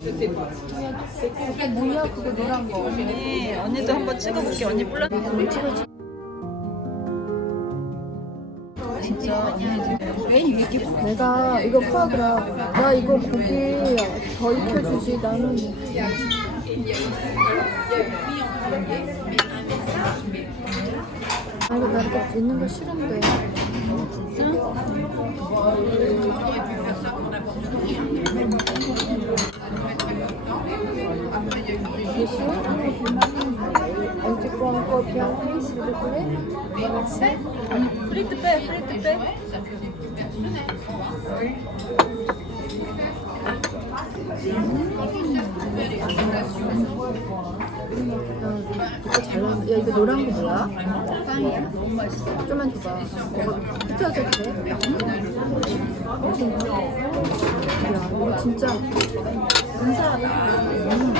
그게 뭐야 그거 노란 거 언니, 언니도 한번 찍어볼게. 언니 몰라? 진짜 내가 이거 파그라 나 이거 고기 더 익혀주지 나는 아 이거 나 이거 있는 거 싫은데 Un petit peu encore bien pris, s'il vous plaît. Merci. 아니 프리트 빼, 프리트 빼. 이거 잘 나온. 야 이거 노란 거 뭐야? 맛있어. 좀만 줘봐. 흩어져도 돼? 야 이거 진짜 근사하다. 음.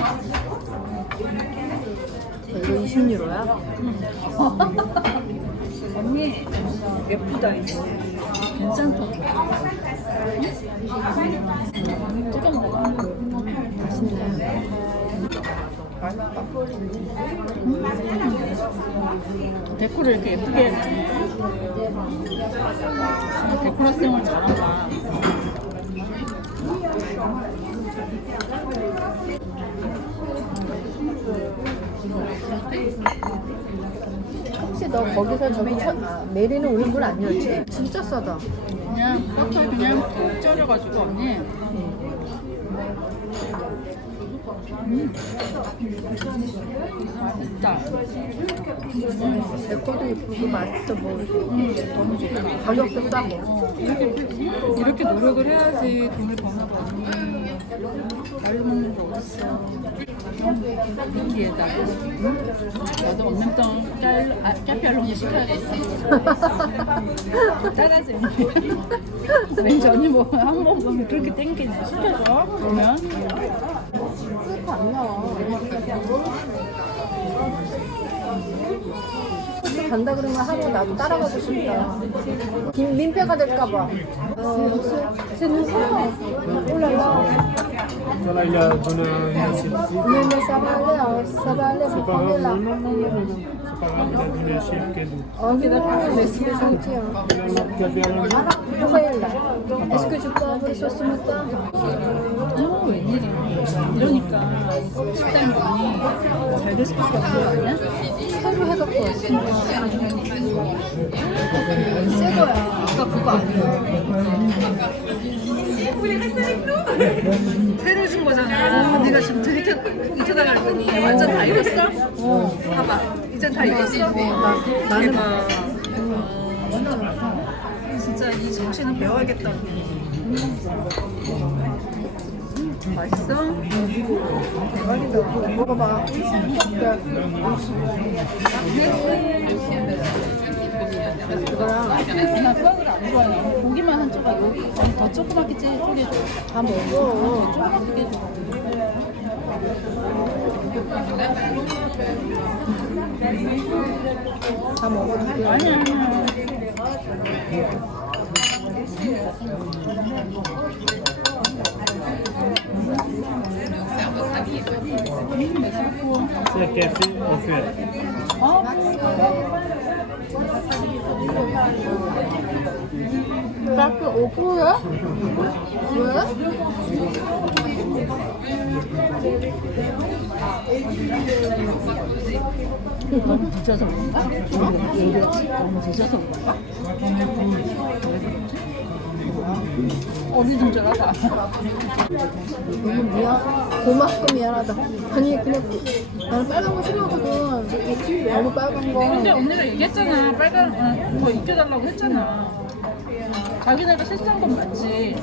야, 이거 20유로야? 언니 예쁘다 이거. 괜찮다. 찍어 먹어. 맛있네. 데코를 이렇게 예쁘게 해주네. 데코레이션을 잘한다. 혹시 너 거기서 저기 첫, 아, 메리는 오는 분 아니었지? 진짜 싸다. 그냥 버터 그냥 쪄려가지고 언니. 음. 맛있다. 데코도 예쁘고 맛있어. 음, 너무 좋다. 가격도 싸고. 어, 이렇게, 노력을 해야지 돈을 버는 거지. 날로 먹는 게 어딨어. 여기에다. 나도 언명장 짤, 아, 까피알롱이 시켜야겠어. 따라지. 왠지 언니 뭐, 한번 보면 그렇게 땡기네. 시켜줘. 그러면. 스프 안 나와. 스프 간다 그러면 하루 나도 따라가고 싶다. 김, 민폐가 될까봐. 어, c'est nouveau. 오라라. Voilà, il a donné un assiette. Mais, mais ça va aller, hein. ça va aller, vous C'est pas prenez grave, là. non, non, non, non, non, non. C'est pas grave, il a donné un chèque cadeau. Oh non, mais c'est gentil. Hein. Il a marqué café à la Pourquoi là Est-ce que je peux avoir sauce moutarde 어, 웬일이야. 이러니까 식당이 잘 될 수밖에 거 아니야? 새로 해갖고 왔어. 새 거야. 아까 그거 아니야. 새로 준 거잖아. 언니가 지금 드리켜 익혀달라 했더니 완전 다 익었어? 어. 봐봐. 이제 다 익었어? 나, 나는. 어, 진짜 이 정신은 배워야겠다. 언니. 맛있어? 대박이다. 먹어봐. 고기만 한 조각 더 조그맣게 찌- 쪼개줘. 다 먹어. 조그맣게 줘. 다 먹어줄게. 아니야. C'est café offert. 카페 오프야? 왜? 너무 늦어서 그런가? 너무 늦어서 그런가? 어리둥절하다. 너무 미안. 고맙고 미안하다. 아니 그냥 나는 빨간 거 싫어하거든. 너무 빨간 거. 근데 언니가 얘기했잖아. 빨간 어, 더 익혀달라고 했잖아. 자기네가 실수한 건 맞지.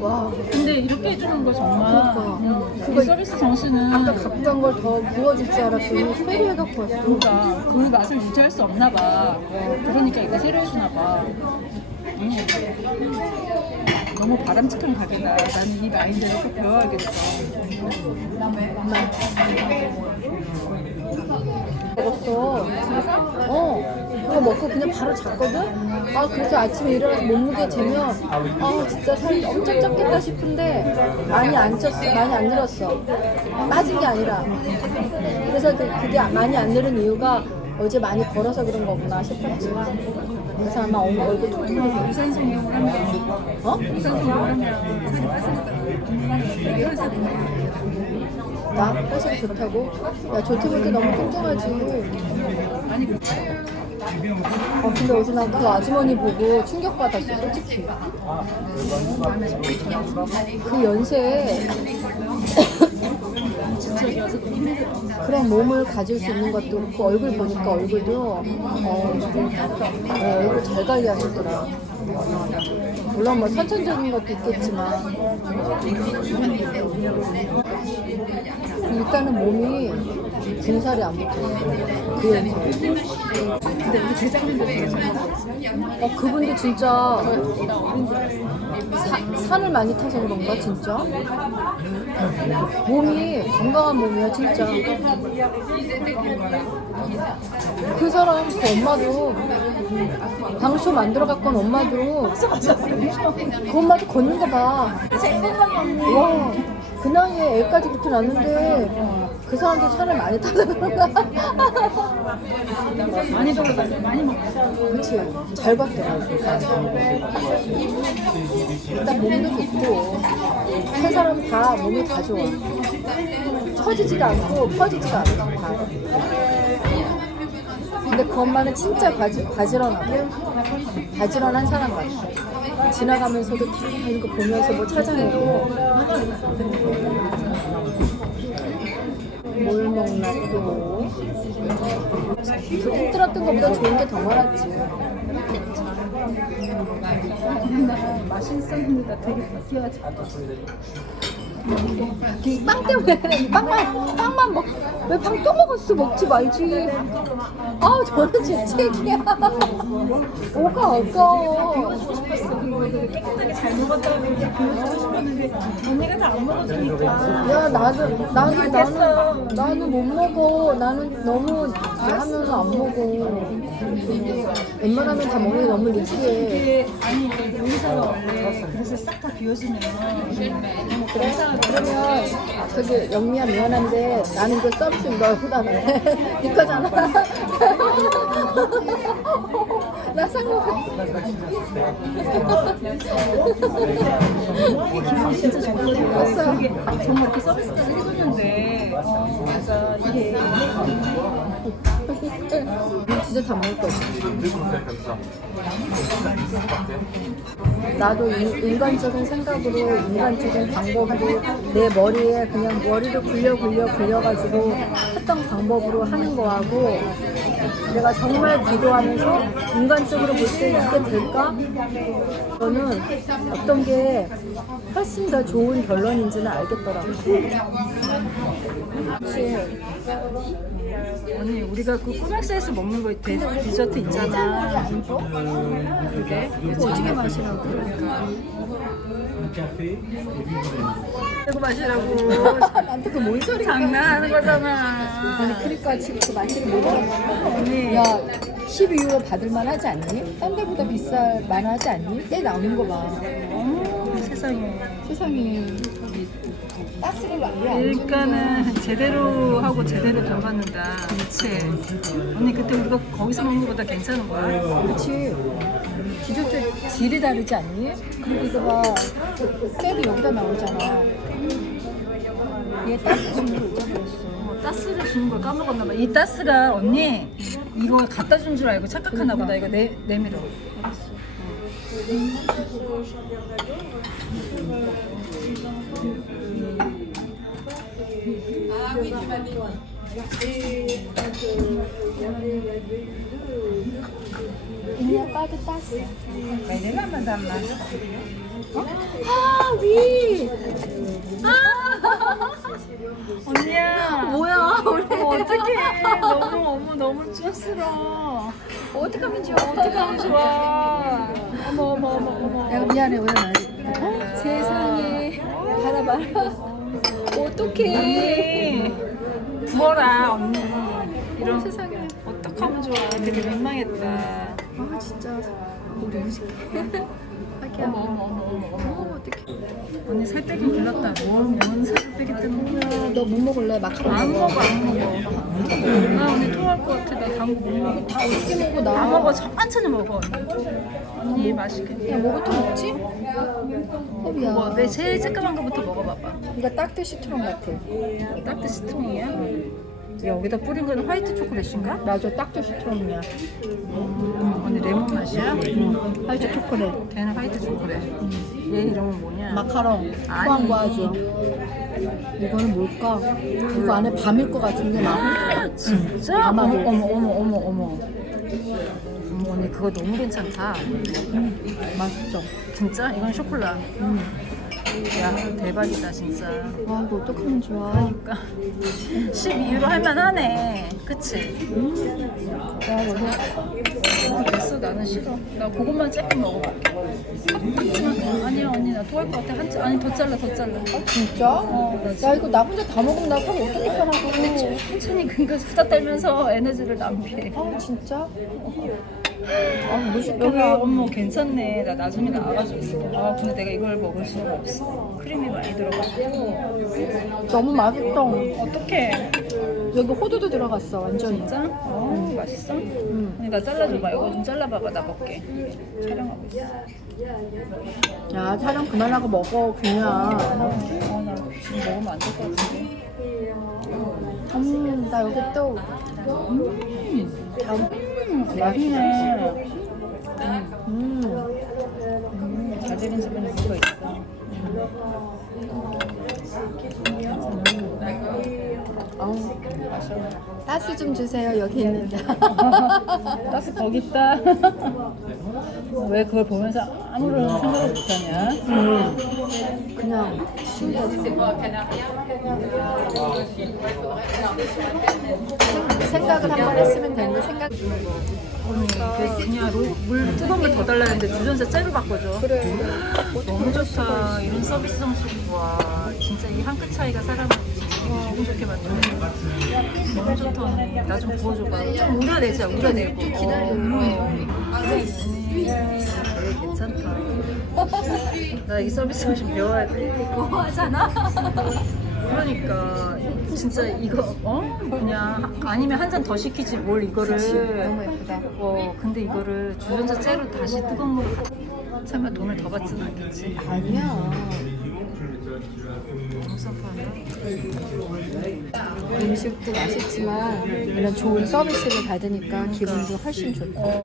와. 근데 이렇게 해주는 거 정말 그러니까. 응. 그거 이 서비스 정신은 아까 갖고 간걸더 부어줄 줄 알았더니 새로 해갖고 왔어. 그러니까 그 맛을 유지할 수 없나 봐. 그러니까 이거 새로 해주나 봐. 응. 너무 바람직한 가게다. 나는 이 마인드를 꼭 배워야겠어. 먹었어. 어. 그거 먹고 그냥 바로 잤거든? 아, 그래서 아침에 일어나서 몸무게 재면, 아, 진짜 살이 엄청 쪘겠다 싶은데, 많이 안 쪘어. 많이 안 늘었어. 빠진 게 아니라. 그래서 그, 그게 많이 안 늘은 이유가 어제 많이 걸어서 그런 거구나 싶었지. 아마 얼- 얼굴 통통해. 유산소 운동을 하면 어? 유산소 운동을 하면 살이 빠지니까 나? 훨씬 좋다고? 야, 좋다고 때 너무 뚱뚱하지. 아니. 어, 근데 어제 나 그 아주머니 보고 충격받았어, 솔직히. 그 연세에 그런 몸을 가질 수 있는 것도 그렇고, 얼굴 보니까 얼굴도, 어, 어, 얼굴 잘 관리하셨더라. 물론 뭐 선천적인 것도 있겠지만, 일단은 몸이 군살이 안 붙었어. 그 연세에. 근데 우리 되게 잘 있어. 어, 그분도 진짜 사- 살을 많이 타서 그런가 진짜? 몸이 건강한 몸이야 진짜. 그 사람 그 엄마도 방초 만들어 온 엄마도 그 엄마도 걷는 거 봐. 와, 그 나이에 애까지 그렇게 낳는데 그 사람도 살을 많이 타서 그런가? 많이 돌아다녀 많이 먹고. 그치. 잘 봤더라고 일단 몸도 좋고 세 사람 다 몸이 다 좋아. 처지지가 않고 퍼지지가 않고 다. 근데 그 엄마는 진짜 바지, 바지런하고 바지런한 사람 같아. 지나가면서도 다 이거 보면서 뭐 찾아내고 뭘 먹나 또. 힘들었던 것보다 좋은 게 더 많았지. 맛있었는데 되게 바뀌어야지. 이 빵 때문에 그래 이 빵만 빵만 먹 왜 빵 또 먹었어? 먹지 말지. 아 저는 재채기야. 뭐가 아까워 깨끗하게 잘 먹었다고 이렇게 보여주고 싶었는데 언니가 다 안 먹어주니까. 야 나는 나는 나는 나는 못 먹어. 나는 너무 하면 안 먹어. 웬만하면 다 먹는 게 너무 느끼해. 이게 아니 용사가 원래 그래서 싹 다 비워주면 그래? 그러면 저기 영미야 미안한데 나는 그 서비스 너보다는 네 거잖아 나 상관 진짜. 봤어요. 이게 정말 이렇게 서비스까지 해줬는데 어, 맞아 이게 진짜 다 먹을 거지 나도 인- 인간적인 생각으로 인간적인 방법으로 내 머리에 그냥 머리를 굴려 굴려 굴려가지고 했던 방법으로 하는 거하고 내가 정말 기도하면서 인간적으로 볼 때 이게 될까? 저는 어떤 게 훨씬 더 좋은 결론인지는 알겠더라고. 그치. 언니 우리가 그 꼬막사에서 먹는 거 데, 디저트 있잖아. 그게 이거 어떻게 마시라고 그러니까. 이거 마시라고 나한테 그뭔 소리야? 장난하는 거잖아. 아니 그러니까 지금 그 맛을 모르겠어. 언니 야 12유로 받을 만 하지 않니? 딴 데보다 비쌀 만하지 않니? 때 나오는 거 봐. 어머 세상에. 세상에. 그러니까는 제대로 하고 제대로 돈 받는다. 그렇지. 언니 그때 우리가 거기서 먹는 거보다 괜찮은 거야. 그치. 디저트 질이 다르지 않니? 그리고 이거 봐. 때도 여기다 나오잖아. 얘 따스 준거 잊어버렸어. 어, 가스를 주는 걸 까먹었나 봐. 이 가스가 언니 이거 갖다 준 줄 알고 착각하나 보다. 이거 내 내밀어. 이 니야 빠도 만담나. 아, 위! 언니야. 뭐야, 우리. 어머, 어떡해. 너무 어머 너무 쭈스러. 어떡하면 좋아. 어떡하면 좋아. 어머 어머 어머 어머. 내가 미안해, 오늘 말. 세상에 봐라 봐라 어떡해 부어라 언니. 이런 세상에 어떡하면 좋아. 되게 민망했다. 아 진짜 우리 무식해 어머 어머 어머 어머 어머. 어 어떡해 언니 살 빼기 골랐다. 뭔뭔 살 빼기 때문에. 너뭐 먹을래? 마카롱 안 먹어 안 먹어. 나 언니 토할 것 같아. 나단거못 먹어. 다 어떻게 먹어 나 다 먹어. 천천히 먹어. 언니 맛있겠네. 야 뭐부터 먹지? 뭐, 허비야 내 제일 쬐끄만 거부터 먹어봐봐. 이거 딱트 시트롱 같아 따뜻 시트롱이야? 여기다 뿌린 건 화이트 초콜릿인가? 맞아 딱트 시트롱이야 언니 레몬 맛이야? 화이트 초콜릿 걔는 화이트 초콜릿. 얘 이름은 뭐냐? 마카롱 아니. 후안과죠 이거는 뭘까? 이거 안에 밤일 것 같은데 막 진짜? 아마도. 어머 어머 어머 어머 어머. 어머 언니 그거 너무 괜찮다. 맛있어 진짜? 이건 쇼콜라. 음. 야 대박이다 진짜. 와 이거 어떡하면 좋아 그러니까 12유로 할만하네. 그치? 야 이거 아, 됐어 나는 싫어. 나 그것만 조금 먹어볼게. 하지만 아니야 언니 나 토할 것 같아. 한 짜- 아니 더 잘라 더 잘라. 아 진짜? 어, 나 지금 야 이거 나 혼자 다 먹으면 나살 어떻게 하라고 천천히 그러니까 수다 떨면서 에너지를 낭비해. 아 진짜? 아 여기 무식하다 어머 괜찮네. 나 나중에 나와가지고. 아 근데 내가 이걸 먹을 수가 없어. 크림이 많이 들어가지고. 너무 맛있어 어떡해. 여기 호두도 들어갔어 완전히 진짜? 어 맛있어? 음. 언니 나 잘라줘봐. 이거 좀 잘라봐봐. 나 먹게. 촬영하고 있어. 야 촬영 그만하고 먹어 그냥 어 나 지금 먹으면 안 될 것 같은데. 음 나 여기 또 음. 다음 음 맛있네. 음 음, 자질인 집은 이유가 있어. 아우 따스 좀 주세요 여기 있는데 가스 거기 있다. 왜 그걸 보면서 아무런 생각을 못하냐? 음, 그냥 신기해서 생각을 한번 했으면 되는데 생각 언니 그 그냥 로, 물 뜨거운 물 더 달라는데 주전자 째로 바꿔줘. 그래 너무 좋다. 이런 서비스 정신 와 진짜 이 한 끗 차이가 사람을 기분 좋게 만드는 너무 좋다. 나좀 부어줘봐. 좀 우려내자 우려내고. 좀 기다려. 괜찮다. 나 이 서비스 정신 배워야 돼. 뭐 하잖아 그러니까 진짜 이거 어? 그냥 아니면 한 잔 더 시키지 뭘 이거를. 너무 예쁘다. 어 근데 이거를 주전자 째로 다시 뜨거운 물로 설마 돈을 더 받진 않겠지. 아니야. 음식도 맛있지만 이런 좋은 서비스를 받으니까. 기분도 훨씬 좋다